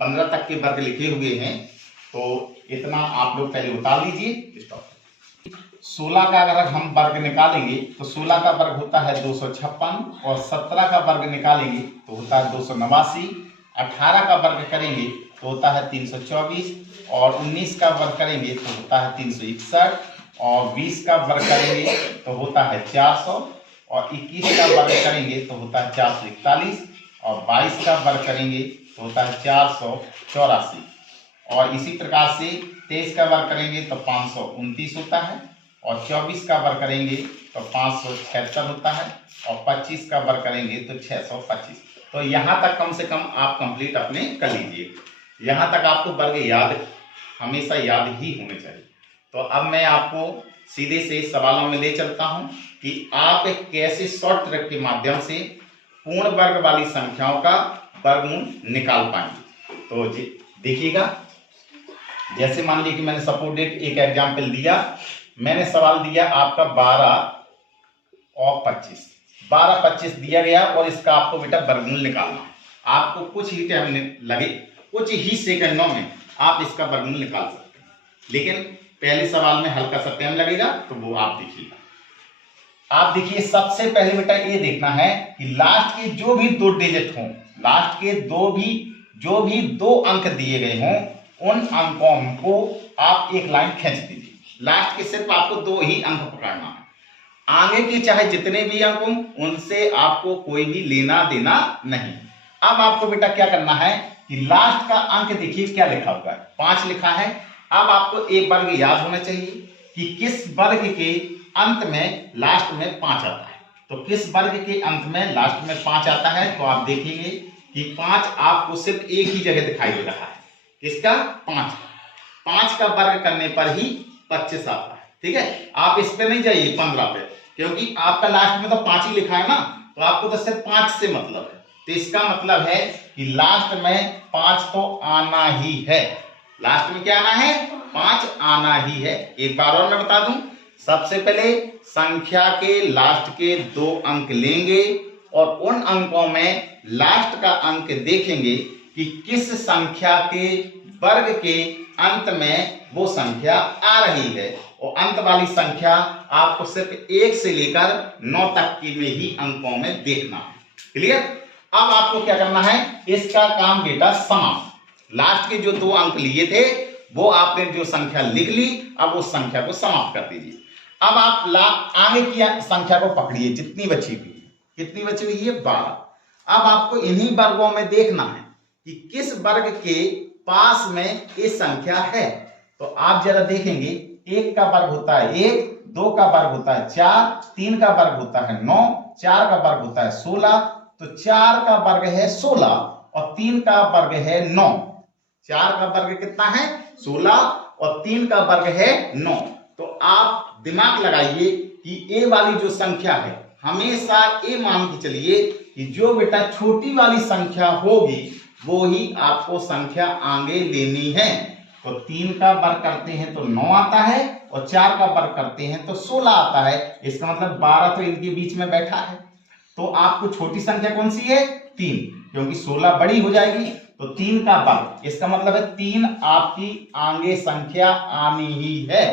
15 तक के वर्ग लिखे हुए हैं, तो इतना आप लोग पहले उतार लीजिए। स्टॉप। 16 का अगर हम वर्ग निकालेंगे तो 16 का वर्ग होता है 256 और 17 का वर्ग निकालेंगे तो होता है 289। 18 का वर्ग करेंगे तो होता है 324 और 19 का वर्ग करेंगे तो होता है 361 और 20 का वर्ग करेंगे तो होता है 400 और 21 का वर्ग करेंगे तो होता है 441 और 22 का वर्ग करेंगे तो होता है 484 और इसी प्रकार से 23 का वर्ग करेंगे तो 529 होता है और 24 का वर्ग करेंगे तो 576 होता है और 25 का वर्ग करेंगे तो 625। तो यहाँ तक कम से कम आप कंप्लीट अपने कर लीजिए। यहाँ तक आपको वर्ग याद हमेशा याद ही होने चाहिए। तो अब मैं आपको सीधे से सवालों में ले चलता हूँ कि आप कैसे शॉर्ट ट्रिक के माध्यम से पूर्ण वर्ग वाली संख्याओं का वर्गमूल निकाल पाएंगे। तो देखिएगा, जैसे मान लीजिए कि मैंने सपोर्टेड एक एग्जाम्पल दिया, मैंने सवाल दिया आपका 12 और 25, 12-25 दिया गया और इसका आपको बेटा वर्गमूल निकालना है। आपको कुछ ही टाइम लगे, कुछ ही सेकंडों में आप इसका वर्गमूल निकाल सकते हैं, लेकिन पहले सवाल में हल्का सा टाइम लगेगा, तो वो आप देखिएगा। आप देखिए, सबसे पहले बेटा ये देखना है कि लास्ट के जो भी 2 डिजिट हों, लास्ट के जो भी 2 अंक दिए गए हों, उन अंकों को आप एक लाइन खींच दीजिए। लास्ट के सिर्फ आपको 2 ही अंक पकड़ना है, आगे के चाहे जितने भी अंक हों उनसे आपको कोई भी लेना देना नहीं। अब आपको बेटा क्या करना है कि लास्ट का अंक देखिए क्या लिखा हुआ है, 5 लिखा है। अब आपको एक वर्ग याद होना चाहिए कि किस वर्ग के अंत में लास्ट में 5 आता है। तो किस वर्ग के अंत में लास्ट में 5 आता है, तो आप देखेंगे कि 5 आपको सिर्फ एक ही जगह दिखाई दे रहा है। किसका? 5 का वर्ग करने पर ही 25 आता है। ठीक है, आप इस पे नहीं जाइए 15 पे, क्योंकि आपका लास्ट में तो 5 ही लिखा है ना, तो आपको तो सिर्फ 5 से मतलब है। तो इसका मतलब है कि लास्ट में 5 तो आना ही है। लास्ट में क्या आना है? 5 आना ही है। एक बार और मैं बता दूं, सबसे पहले संख्या के लास्ट के 2 अंक लेंगे और उन अंकों में लास्ट का अंक देखेंगे कि किस संख्या के वर्ग के अंत में वो संख्या आ रही है, और अंत वाली संख्या आपको सिर्फ 1 से लेकर 9 तक की में ही अंकों में देखना है। क्लियर? अब आपको क्या करना है, इसका काम बेटा समाप्त। लास्ट के जो 2 अंक लिए थे वो आपने जो संख्या लिख ली, अब उस संख्या को समाप्त कर दीजिए। अब आप आगे की संख्या को पकड़िए, जितनी बची हुई है। कितनी बची हुई है? 12। अब आपको इन्हीं वर्गों में देखना है कि किस वर्ग के पास में ये संख्या है। तो आप जरा देखेंगे, 1 का वर्ग होता है 1, 2 का वर्ग होता है 4, 3 का वर्ग होता है 9, 4 का वर्ग होता है 16। तो 4 का वर्ग है 16 और 3 का वर्ग है 9। 4 का वर्ग कितना है? 16 और 3 का वर्ग है 9। तो आप दिमाग लगाइए कि ए वाली जो संख्या है, हमेशा ये मान के चलिए कि जो बेटा छोटी वाली संख्या होगी वो ही आपको संख्या आगे लेनी है। तो 3 का वर्ग करते हैं तो 9 आता है और 4 का वर्ग करते हैं तो 16 आता है। इसका मतलब 12 तो इनके बीच में बैठा है। तो आपको छोटी संख्या कौन सी है? 3, क्योंकि 16 बड़ी हो जाएगी। तो 3 का वर्ग, इसका मतलब है 3 आपकी आगे संख्या आनी ही है।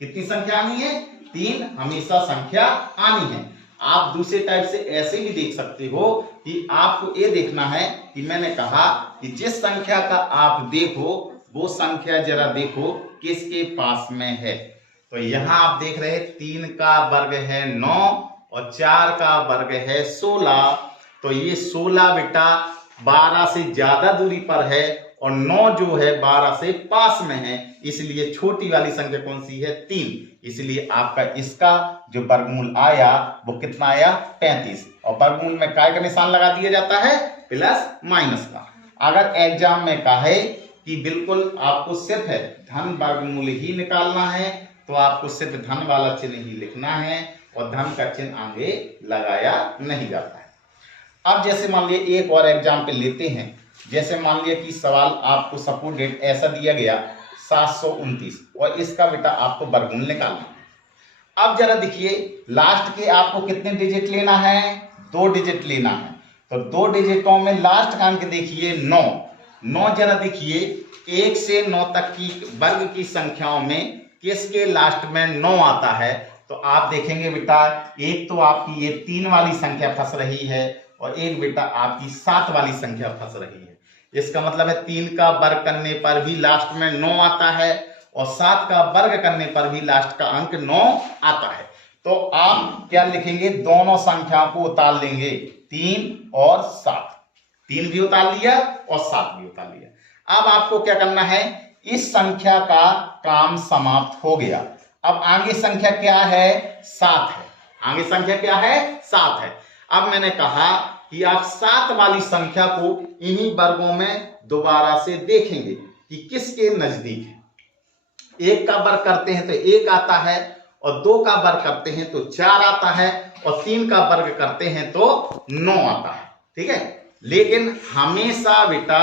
कितनी संख्या आनी है? 3 हमेशा संख्या आनी है। आप दूसरे टाइप से ऐसे भी देख सकते हो कि आपको ये देखना है कि मैंने कहा कि जिस संख्या का आप देखो वो संख्या जरा देखो किसके पास में है। तो यहां आप देख रहे हैं 3 का वर्ग है 9 और 4 का वर्ग है 16। तो ये 16 बेटा 12 से ज्यादा दूरी पर है और 9 जो है 12 से पास में है, इसलिए छोटी वाली संख्या कौन सी है? 3। इसलिए आपका इसका जो वर्गमूल आया वो कितना आया? 35। और वर्गमूल में काय का निशान लगा दिया जाता है? प्लस माइनस का। अगर एग्जाम में कहे कि बिल्कुल आपको सिर्फ धन वर्गमूल ही निकालना है तो आपको सिर्फ धन वाला चिन्ह ही लिखना है और धन का चिन्ह आगे लगाया नहीं जाता है। अब जैसे मान लिया एक और एग्जाम्पल लेते हैं। जैसे मान लिया कि सवाल आपको सपोर्ट डेट ऐसा दिया गया 729 और इसका बेटा आपको वर्गमूल निकालना है। अब जरा देखिए, लास्ट के आपको कितने डिजिट लेना है? 2 डिजिट लेना है। तो 2 डिजिटों में लास्ट का अंक देखिए 9। 9 जरा देखिए 1 से 9 तक की वर्ग की संख्याओं में किसके लास्ट में 9 आता है? तो आप देखेंगे बेटा एक तो आपकी ये 3 वाली संख्या फंस रही है और एक बेटा आपकी 7 वाली संख्या फंस रही है। इसका मतलब है 3 का वर्ग करने पर भी लास्ट में 9 आता है और 7 का वर्ग करने पर भी लास्ट का अंक 9 आता है। तो आप क्या लिखेंगे? दोनों संख्याओं को उतार लेंगे, 3 और 7। 3 भी उतार लिया और 7 भी उतार लिया। अब आपको क्या करना है? इस संख्या का काम समाप्त हो गया। अब आगे संख्या क्या है? 7 है। आगे संख्या क्या है? 7 है। अब मैंने कहा कि आप 7 वाली संख्या को इन्हीं वर्गों में दोबारा से देखेंगे कि किसके नजदीक है। 1 का वर्ग करते हैं तो 1 आता है और 2 का वर्ग करते हैं तो 4 आता है और 3 का वर्ग करते हैं तो 9 आता है। ठीक है, लेकिन हमेशा बेटा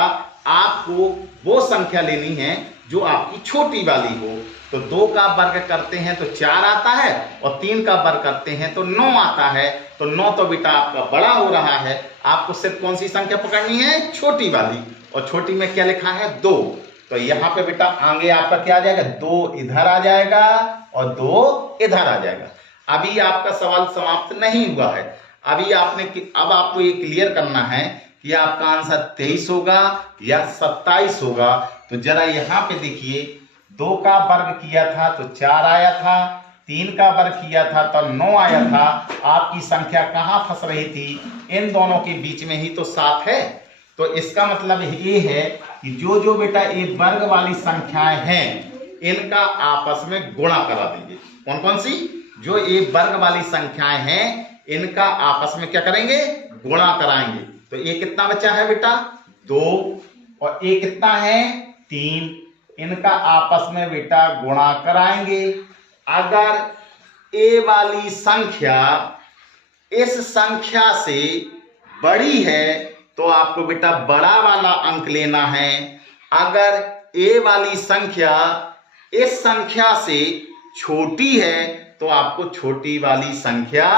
आपको वो संख्या लेनी है जो आपकी छोटी वाली हो। तो 2 का वर्ग करते हैं तो 4 आता है और 3 का वर्ग करते हैं तो 9 आता है। तो 9 तो बेटा आपका बड़ा हो रहा है। आपको सिर्फ कौन सी संख्या पकड़नी है? छोटी वाली। और छोटी में क्या लिखा है? 2। तो यहाँ पे बेटा आगे आपका क्या आ जाएगा? 2 इधर आ जाएगा और 2 इधर आ जाएगा। अभी आपका सवाल समाप्त नहीं हुआ है। अब आपको ये क्लियर करना है कि आपका आंसर 23 होगा या 27 होगा। तो जरा यहाँ पे देखिए 2 का वर्ग किया था तो 4 आया था, 3 का वर्ग किया था तो 9 आया था। आपकी संख्या कहाँ फंस रही थी? इन दोनों के बीच में ही तो 7 है। तो इसका मतलब ये है कि जो बेटा ये वर्ग वाली संख्याएं हैं इनका आपस में गुणा करा देंगे। कौन कौन सी? जो ये वर्ग वाली संख्याएं हैं इनका आपस में क्या करेंगे? गुणा कराएंगे। तो ये कितना बचा है बेटा? 2 और ये कितना है? 3। इनका आपस में बेटा गुणा कराएंगे। अगर ए वाली संख्या इस संख्या से बड़ी है तो आपको बेटा बड़ा वाला अंक लेना है। अगर ए वाली संख्या इस संख्या से छोटी है तो आपको छोटी वाली संख्या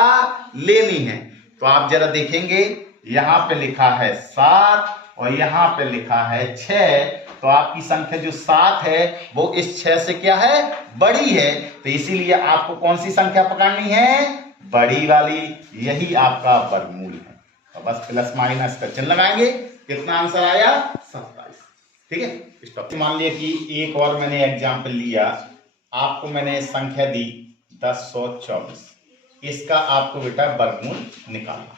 लेनी है। तो आप जरा देखेंगे यहां पे लिखा है 7 और यहां पे लिखा है 6। तो आपकी संख्या जो 7 है वो इस 6 से क्या है? बड़ी है। तो इसीलिए आपको कौन सी संख्या पकड़नी है? बड़ी वाली। यही आपका वर्गमूल है। तो बस प्लस माइनस का चिन्ह लगाएंगे। कितना आंसर आया? 27। ठीक है, स्टॉप। मान लिया कि एक और मैंने एग्जाम्पल लिया, आपको मैंने संख्या दी 1024। इसका आपको बेटा वर्गमूल निकालना।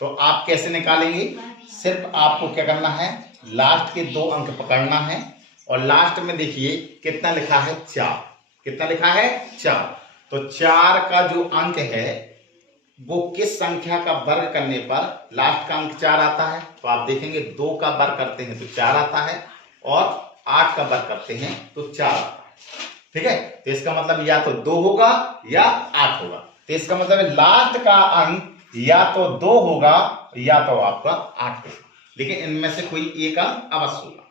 तो आप कैसे निकालेंगे? सिर्फ आपको क्या करना है? लास्ट के 2 अंक पकड़ना है और लास्ट में देखिए कितना लिखा है? 4। कितना लिखा है? 4। तो 4 का जो अंक है वो किस संख्या का वर्ग करने पर लास्ट का अंक 4 आता है? तो आप देखेंगे 2 का वर्ग करते हैं तो 4 आता है और 8 का वर्ग करते हैं तो 4 आता है। ठीक है, तो इसका मतलब या तो 2 होगा या 8 होगा। तो इसका मतलब लास्ट का अंक या तो 2 होगा या तो आपका 8 होगा, लेकिन इनमें से कोई एक अंक अवश्य होगा।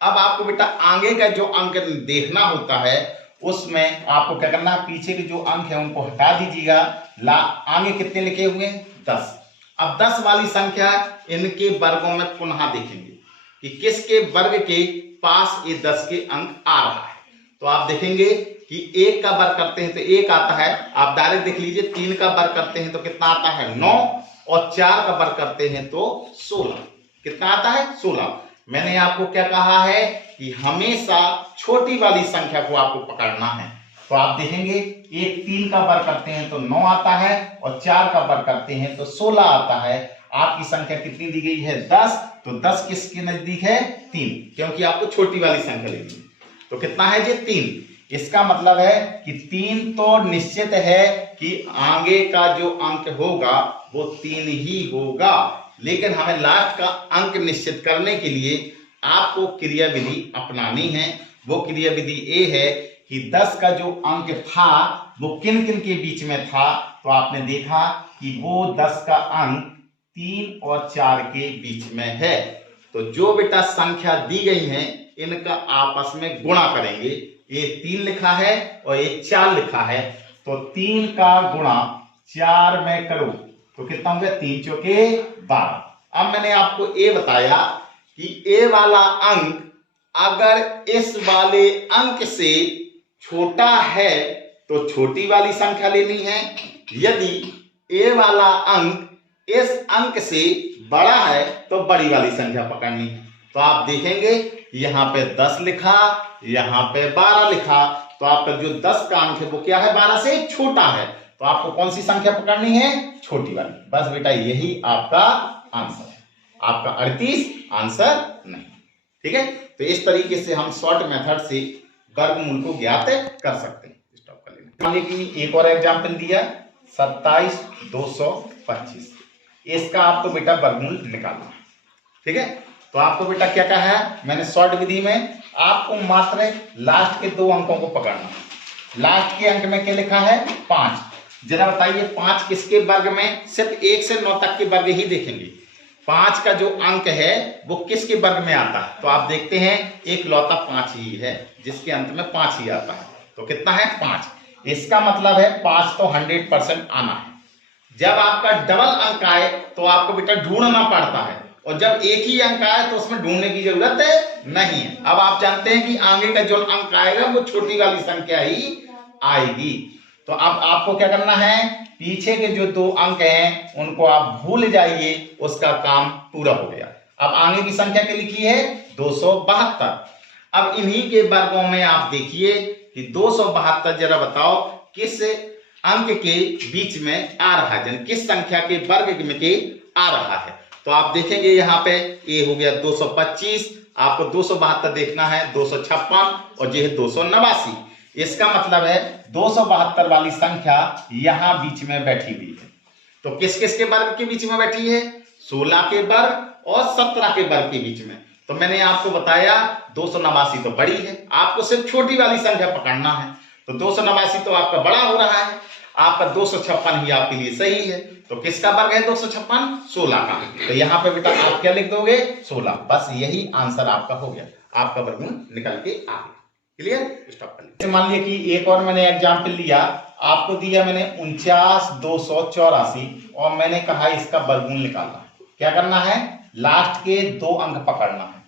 अब आपको बेटा आगे का जो अंक देखना होता है उसमें आपको क्या करना है? पीछे के जो अंक है उनको हटा दीजिएगा। आगे कितने लिखे हुए हैं? 10। अब 10 वाली संख्या इनके वर्गों में पुनः देखेंगे कि किसके वर्ग के पास ये 10 के अंक आ रहा है। तो आप देखेंगे कि 1 का वर्ग करते हैं तो 1 आता है। आप डायरेक्ट देख लीजिए 3 का वर्ग करते हैं तो कितना आता है? 9 और 4 का वर्ग करते हैं तो 16। कितना आता है? 16। मैंने आपको क्या कहा है कि हमेशा छोटी वाली संख्या को आपको पकड़ना है। तो आप देखेंगे 3 का वर्ग करते हैं तो 9 आता है और 4 का वर्ग करते हैं तो 16 आता है। आपकी संख्या कितनी दी गई है? 10। तो 10 किसके नजदीक है? 3, क्योंकि आपको छोटी वाली संख्या लेनी है। तो कितना है जी? 3। इसका मतलब है कि 3 तो निश्चित है कि आगे का जो अंक होगा वो 3 ही होगा, लेकिन हमें लास्ट का अंक निश्चित करने के लिए आपको क्रिया विधि अपनानी है। वो क्रिया विधि ये है कि 10 का जो अंक था वो किन किन के बीच में था। तो आपने देखा कि वो 10 का अंक 3 और 4 के बीच में है। तो जो बेटा संख्या दी गई है इनका आपस में गुणा करेंगे। ये 3 लिखा है और ये 4 लिखा है, तो 3 का गुणा 4 में करो तो कितना हो गया? 3 चौके 12। अब मैंने आपको ये बताया कि ए वाला अंक अगर इस वाले अंक से छोटा है तो छोटी वाली संख्या लेनी है, यदि ए वाला अंक इस अंक से बड़ा है तो बड़ी वाली संख्या पकड़नी है। तो आप देखेंगे यहाँ पे 10 लिखा, यहाँ पे 12 लिखा, तो आपका जो 10 का अंक है वो क्या है, 12 से छोटा है, तो आपको कौन सी संख्या पकड़नी है, छोटी वाली। बस बेटा यही आपका आंसर है, आपका 38 आंसर नहीं। ठीक है, तो इस तरीके से हम शॉर्ट मेथड से वर्गमूल को ज्ञात कर सकते हैं। स्टॉप कर लेना। मान लीजिए एक और एग्जाम्पल दिया 27,225, इसका आपको बेटा वर्गमूल निकालना है। ठीक है, तो आपको बेटा क्या कहा है, मैंने शॉर्ट विधि में आपको मात्र लास्ट के 2 अंकों को पकड़ना है। लास्ट के अंक में क्या लिखा है, 5। जरा बताइए 5 किसके वर्ग में, सिर्फ 1 से 9 तक के वर्ग ही देखेंगे। 5 का जो अंक है वो किसके वर्ग में आता है, तो आप देखते हैं एक लौता 5 ही है जिसके अंत में 5 ही आता है, तो कितना है, 5। इसका मतलब है 5 तो 100% आना है। जब आपका डबल अंक आए तो आपको बेटा ढूंढना पड़ता है, और जब एक ही अंक आए तो उसमें ढूंढने की जरूरत नहीं है। अब आप जानते हैं कि आगे का जो अंक आएगा वो छोटी वाली संख्या ही आएगी। तो अब आपको क्या करना है, पीछे के जो 2 अंक हैं उनको आप भूल जाइए, उसका काम पूरा हो गया। अब आगे की संख्या क्या लिखी है, 272। अब इन्हीं के वर्गों में आप देखिए कि 272 जरा बताओ किस अंक के बीच में आ रहा है, यानी किस संख्या के वर्ग में के आ रहा है। तो आप देखेंगे यहाँ पे ए हो गया 225, आपको 272 देखना है 256, और ये है 289। इसका मतलब है 272 वाली संख्या यहाँ बीच में बैठी हुई है। तो किस किस के वर्ग के बीच में बैठी है, 16 के वर्ग और 17 के वर्ग के बीच में। तो मैंने आपको बताया 289 तो बड़ी है, आपको सिर्फ छोटी वाली संख्या पकड़ना है। तो 289 तो आपका बड़ा हो रहा है, आपका 256 ही आपके लिए सही है। तो किसका वर्ग है 256, 16 का। तो यहाँ पे बेटा आप क्या लिख दोगे, 16। बस यही आंसर आपका हो गया, आपका वर्गमूल निकल के आ गया। क्लियर, स्टॉप कर लीजिए। मान लिया कि एक और मैंने एग्जाम्पल लिया, आपको दिया मैंने 49,284, और मैंने कहा इसका वर्गमूल निकालना। क्या करना है, लास्ट के 2 अंक पकड़ना है।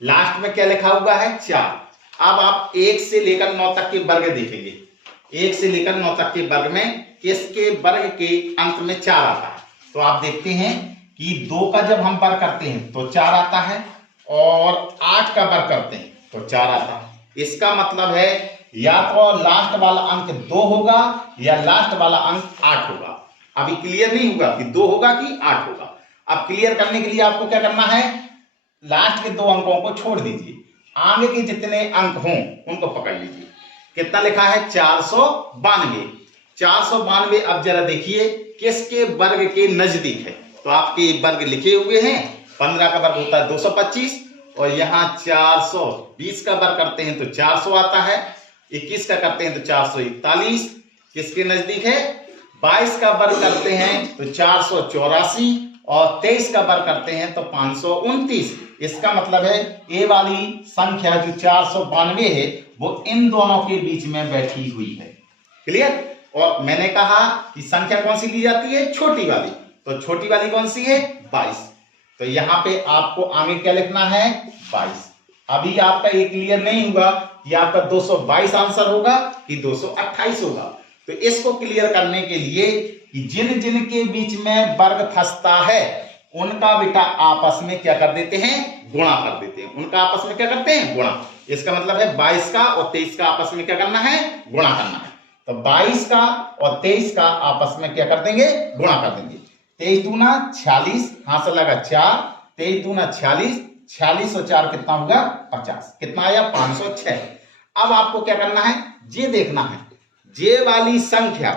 लास्ट में क्या लिखा हुआ है, 4। अब आप 1 से लेकर 9 तक के वर्ग देखेंगे, 1 से लेकर 9 तक के वर्ग में किसके वर्ग के अंत में 4 आता है। तो आप देखते हैं कि 2 का जब हम वर्ग करते हैं तो 4 आता है, और 8 का वर्ग करते हैं तो 4 आता है। इसका मतलब है या तो लास्ट वाला अंक 2 होगा या लास्ट वाला अंक 8 होगा। अभी क्लियर नहीं होगा कि 2 होगा कि 8 होगा। अब क्लियर करने के लिए आपको क्या करना है, लास्ट के 2 अंकों को छोड़ दीजिए, आगे के जितने अंक हों उनको पकड़ लीजिए। कितना लिखा है, 492। 492 अब जरा देखिए किसके वर्ग के नजदीक है। तो आपके वर्ग लिखे हुए हैं, 15 का वर्ग होता है 225, और यहाँ 420 का वर्ग करते हैं तो 400 आता है, 21 का करते हैं तो 441, किसके नजदीक है, 22 का वर्ग करते हैं तो 484, और 23 का वर्ग करते हैं तो 529। इसका मतलब है ए वाली संख्या जो 492 है वो इन दोनों के बीच में बैठी हुई है। क्लियर। और मैंने कहा कि संख्या कौन सी ली जाती है, छोटी वाली। तो छोटी वाली कौन सी है, 22। तो यहाँ पे आपको आगे क्या लिखना है, 22। अभी आपका ये क्लियर नहीं हुआ कि आपका 222 आंसर होगा कि 228 होगा। तो इसको क्लियर करने के लिए कि जिन जिन के बीच में वर्ग फंसता है उनका बेटा आपस में क्या कर देते हैं, गुणा कर देते हैं। उनका आपस में क्या करते हैं, गुणा। इसका मतलब है 22 का और 23 का आपस में क्या करना है, गुणा करना है। तो 22 का और 23 का आपस में क्या कर देंगे, गुणा कर देंगे। 23 दूना 46, हाथ से लगा 4, 23 दूना 46, 46 और 4 कितना होगा, 50। कितना आया, 506। अब आपको क्या करना है, ये देखना है ये वाली संख्या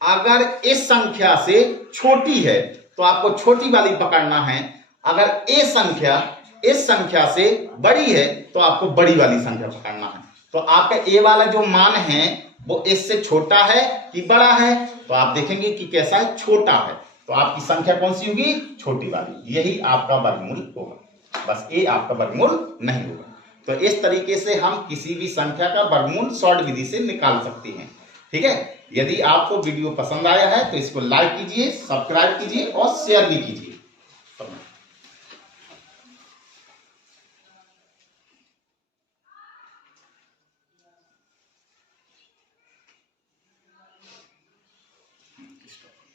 अगर इस संख्या से छोटी है तो आपको छोटी वाली पकड़ना है, अगर ये संख्या इस संख्या से बड़ी है तो आपको बड़ी वाली संख्या पकड़ना है। तो आपका ए वाला जो मान है वो इससे छोटा है कि बड़ा है, तो आप देखेंगे कि कैसा है, छोटा है। तो आपकी संख्या कौन सी होगी, छोटी वाली। यही आपका वर्गमूल होगा, बस ये आपका वर्गमूल नहीं होगा। तो इस तरीके से हम किसी भी संख्या का वर्गमूल शॉर्ट विधि से निकाल सकते हैं। ठीक है। यदि आपको वीडियो पसंद आया है तो इसको लाइक कीजिए, सब्सक्राइब कीजिए और शेयर भी कीजिए।